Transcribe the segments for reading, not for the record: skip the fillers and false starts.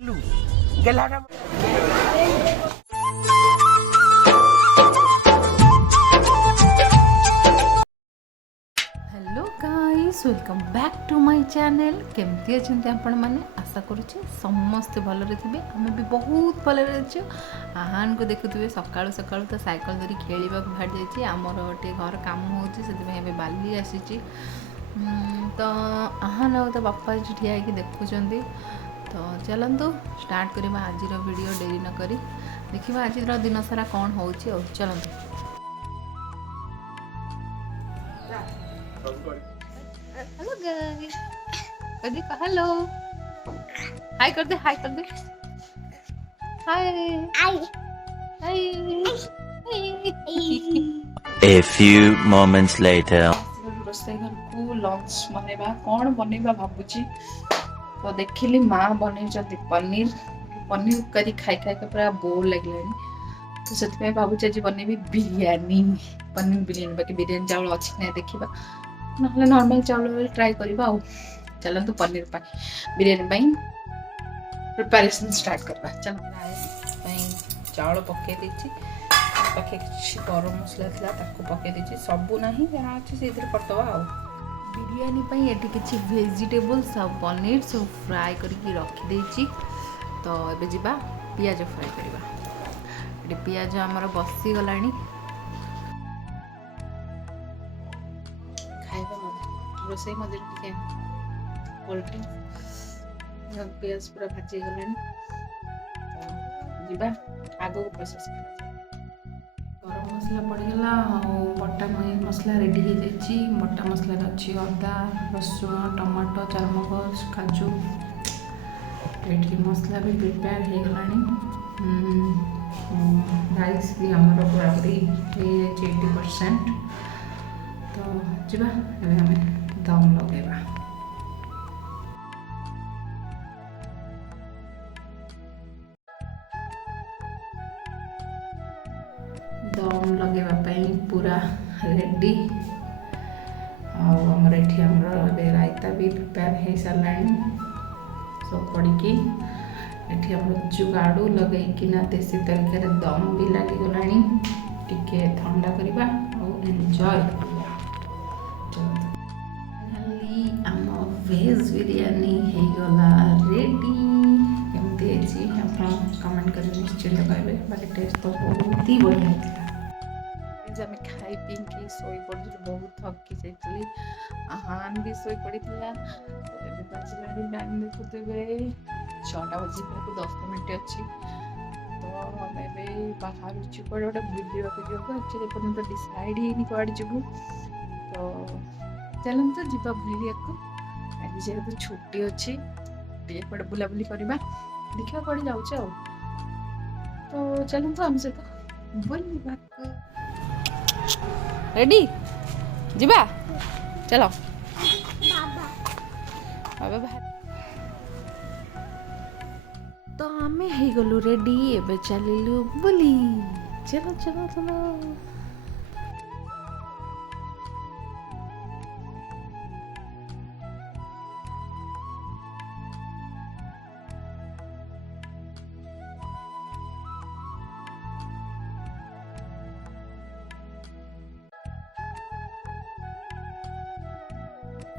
Hello guys, welcome back to my channel. केमती अच्छे आपण मैंने आशा करुच्चे समस्ते भलरे थे। आम भी बहुत भलरे अच्छे। आहान को देखुए सकालू सकालू तो साइकिल धरी खेल बाहर जाइए। आमर गोटे घर काम हो बाली आसी तो आहान आ तो बापा ठिया होगी देखुं। तो चलतु स्टार्ट करवा आज वीडियो। डेरी न करी देखा आज दिन सारा कौन हो चलतु। हेलो गाइस, कदी हेलो हाय कर दे, हाय कर दे, हाय हाय A few moments later. रोषे घर को लंच बनैबा कौन बनैबा भाबुची। तो देखिली माँ बनै पनीर पनीर करी खाई खाई पूरा बोर लगे। तो से भावुची आज बनैबी बिरयानी, पनीर बिरयानी। बाकी बिरयानी चावल अच्छी ना देखा ना नॉर्मल चावल ट्राई करवा। चलतु पनीर बिरयानी प्रिपरेशन स्टार्ट करवा। चलो चावल पकई देती पाखे किसी गरम मसला था पकई देती। सबू ना जहाँ अच्छे से करदे। बिरयानी ये किसी वेजिटेबल सब पनीर सब फ्राए करके रखिदे। तो ये जा पियाज फ्राए करवा। ये पियाज आमर बसी गला खाଇବା रोषे मजे टे पोल्ट्री पियाज पूरा भाजी गला। तो जा आग को प्रोसेस गरम मसला पड़गला। बटा मसला रेडी हो जाए। बटा मसला अच्छी अदा रसुण टमाटो चारमगज काजू। ये मसला भी प्रिपेयर हो गला। राइस भी आमर पूरा पूरी 80%। तो जा आम दम लगेगा। दम लगेवाई पूरा रेडी। आमर ये रायता भी प्रिपेयर हो सारा सब पड़ी। ये जुगाड़ू लगेकिना देसी तरीके दम भी लगिगला। टिके ठंडा करवा और एंजॉय करवा। आम वेज बिरयानी हो गला रेडी। केमती आप कमेंट कर निश्चिंत करेंगे। बाकी टेस्ट तो बहुत ही बढ़िया था। आम खाई पी शोई पड़ी बहुत थकी जाइए। आहान भी शोई पड़ी। तो ये टाइम देखुए 6टा बजी 10 मिनट अच्छी। तो आम बाहर गोटे बुलवा एक्चुअली पर्यटन डिसाइड ही कड़े जीवु। तो चलते जा बुलिया आज जेहतु छुट्टी अच्छी कड़े बुलाबुली करवा देखा कड़े जाऊँ। तो चलते आम सहित बुलवा। रेडी जीवा चलो बाबा। तो आम हो गलु रेडी। एबे चलिलु बुली। चलो चलो चलो।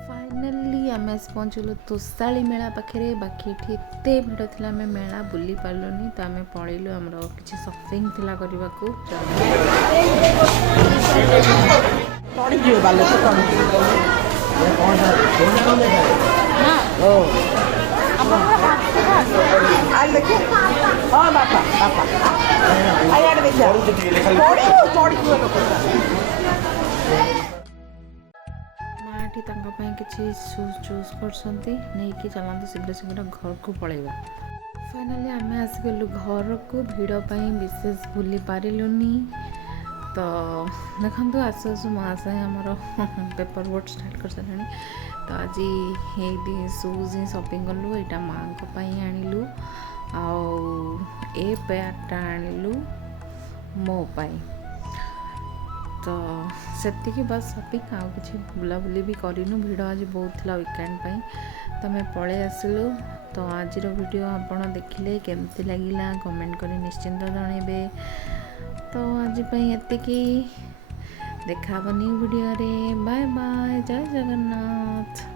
फाइनाली आम पहुँचलु तोशाली मेला पाखे। बाकी ये एत भिड़ थी आम मेला बुली पार्लुनि। तो आम पलैलु आमर किसी सपिंग थिला करने को। किसी शूज चूज कर चलते शीघ्र शीघ्र घर को पलैबा। फाइनाली आम आसीगलु घर को। भिड़ विशेष बुली पारिलुनी। तो देखो आसु आसु महाशय आमर पेपर बोर्ड स्टार्ट कर सारे। तो आज ये शूज ही शॉपिंग कलु। यहाँ माँ को आणिलु ए पैरटा आणिलु मो पाई। तो सेतिकी बस शॉपिंग आउ किसी बुलाबुली भी करूँ भिड़ आज बहुत था वीकेंड तो आम पलि आसलु तो आज वीडियो आपड़ देखिले केमती लगिला कमेंट कर निश्चिंत जनइबे तो आज एतिकी देखा न्यू वीडियो रे बाय बाय जय जगन्नाथ।